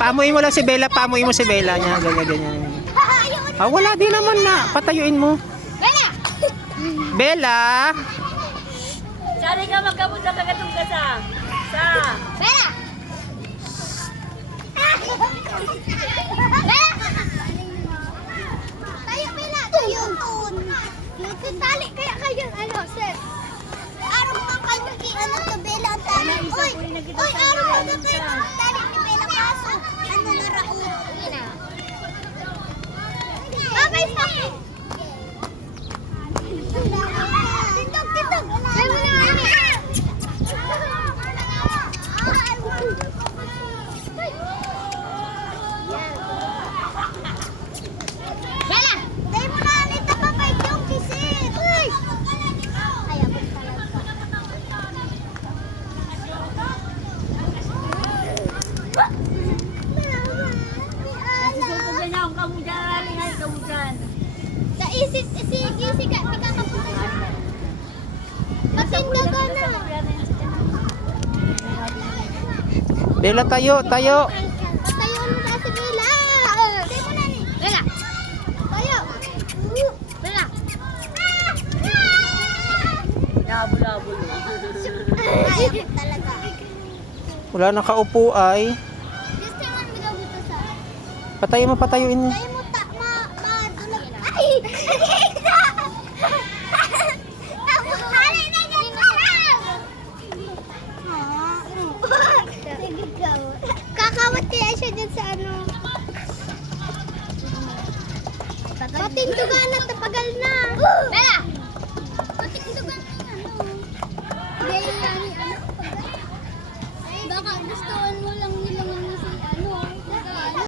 Paamuin mo lang si Bella, paamuin mo si Bella niya. Ganyan, ganyan. Ah, wala din naman na. Patayuin mo. Bella! Bella! Sari ka magkamot na kagatong ka sa. Bella! Tayo, Bella! Tayo! Tali kaya kayo, ano, sir? Araw mo ang kayo ano to, Bella, ang tali. Uy! Uy, araw mo na kayo ang tali ni Bella, kaso ano na raon? Babay sa akin! Tindog, tindog! Ay, mo na kami! Bella! Dahil mo na alita pa pa yung kisit! Uy! Ay, abot Nasusuko ka niya ang kamujan. Aling ay kamujan. Sa isis, isi ka, di ka mapunta. Matinda ka na. Bella, tayo, tayo. Tayo mo na si Bella. Tayo mo na ni. Bella. Tayo. Bella. Nabulabul. Ay, talaga. Wala nakaupo ay. Gusto naman magabuto sa. Patayuin mo, patayuin mo. Tayo mo